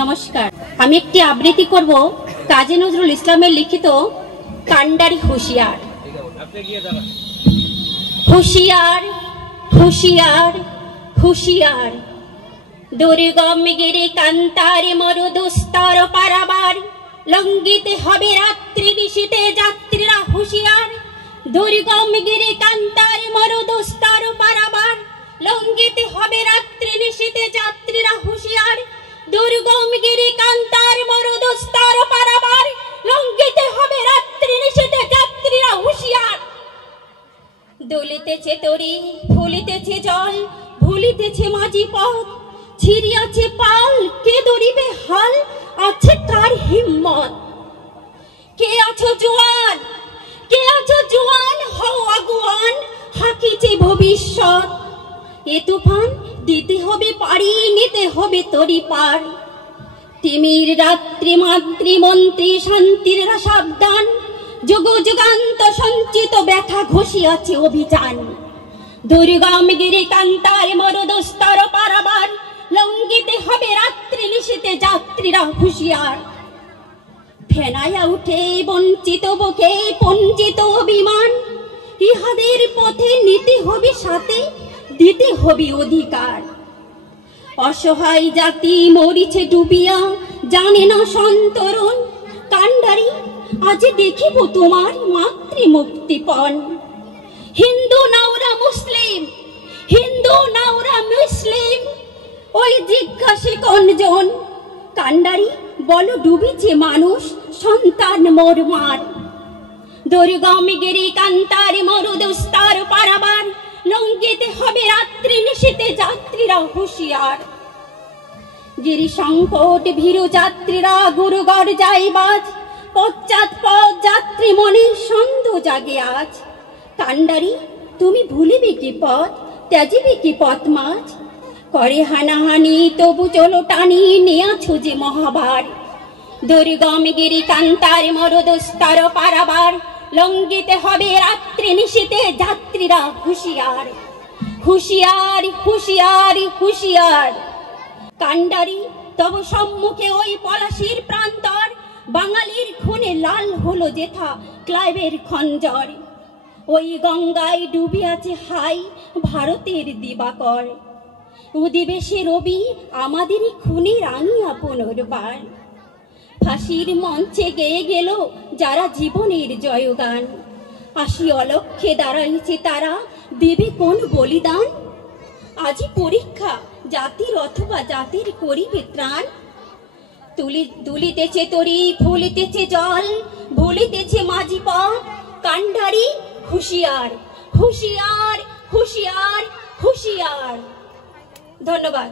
নমস্কার, আমি একটি আবৃত্তি করব কাজী নজরুল ইসলামের লিখিত কান্ডারি হুঁশিয়ার। হুঁশিয়ার হুঁশিয়ার হুঁশিয়ার, দুর্গম গিরি কান্তারে মরু দুস্তর পারাবার, লঙ্ঘিতে হবে রাত্রি নিশীতে যাত্রীরা হুঁশিয়ার। দুর্গম গিরি কান্তারে মরু দুস্তর পারাবার, লঙ্ঘিতে হবে রাত্রি নিশীতে যাত্রীরা হুঁশিয়ার। দুর্গম গিরি কান্তার মরু দুস্তর পারাবার, লঙ্ঘিতে হবে রাত্রি নিশীতে যাত্রীরা হুঁশিয়ার। দলিতেছে তরি, ফুলিতেছে জল, ভুলিতেছে মাঝি পথ, ছিড়িয়াছে পাল, কে ধরিবে হাল, আছে কার হিম্মত? কে আছো জোয়ান, কে আছো জোয়ান, হও আগুয়ান, হাকিছে ভবিষ্যৎ। এ তুফান দিতে হবে পারি, নিতে হবে তরি পার। তিমির রাত্রি মাতৃ মন্ত্রী শান্তিরা সাবধান, যুগ যুগান্ত সঞ্চিত ব্যথা ঘষিয়াছে অভিযান। দুর্গম গিরি কান্তার মরু দুস্তর পারাবার, লঙ্ঘিতে হবে রাত্রি নিশীতে যাত্রীরা হুঁশিয়ার। ফেনাইয়া উঠে বঞ্চিত বুকে পঞ্জিত অভিমান, ইহাদের পথে নিতে হবে সাথে, দিতে হবে অধিকার। অসহায় জাতি মরিছে ডুবিয়া, জানে না সন্তরণ। কান্ডারি আজ দেখিব তোমার মাতৃ মুক্তিপণ। হিন্দু নাওরা মুসলিম, হিন্দু নাওরা মুসলিম, ওই জিজ্ঞাসে কোনজন? কান্ডারি বলো ডুবিছে মানুষ, সন্তান মোর মার। দুর্গম গিরি কান্তার মরু দুস্তর পারাবার, লঙ্ঘিতে হবে রাত্রি নিশীতে যাত্রীরা হুঁশিয়ার। গিরি সংকট ভীরু যাত্রীরা গুরুগড় যাইবাজ, পশ্চাৎ পথ যাত্রী মনে সন্দেহ জাগে আজ। কান্ডারি তুমি ভুলিবে কি পথ, ত্যাজিবে কি পথ মাঝ? করে হানাহানি তবু চলো টানি, নিয়াছো যে মহাভার। দুর্গম গিরি কান্তার মরু দুস্তর পারাবার, লঙ্ঘিতে হবে রাত্রি নিশীতে যাত্রীরা হুঁশিয়ার। হুঁশিয়ার হুঁশিয়ার হুঁশিয়ার। কান্ডারি তব সম্মুখে ওই পলাশির প্রান্তর, বাঙালির খুনে লাল হলো যেথা ক্লাইভের খঞ্জর। ওই গঙ্গায় ডুবিয়াছে হাই ভারতের দিবাকর, উদিবেশে রবি আমাদেরই খুনে রাঙিয়া পুনর্বার। ফাঁসির মঞ্চে গেয়ে গেল যারা জীবনের জয়গান, আসি অলক্ষ্যে দাঁড়াইছে তারা, দেবে কোন বলিদান? আজি পরীক্ষা জাতির অথবা জাতির করিবে ত্রাণ। দুলিতেছে তরি, ফুলিতেছে জল, ভুলিতেছে মাঝি পথ। কান্ডারি হুঁশিয়ার হুঁশিয়ার হুঁশিয়ার হুঁশিয়ার। ধন্যবাদ।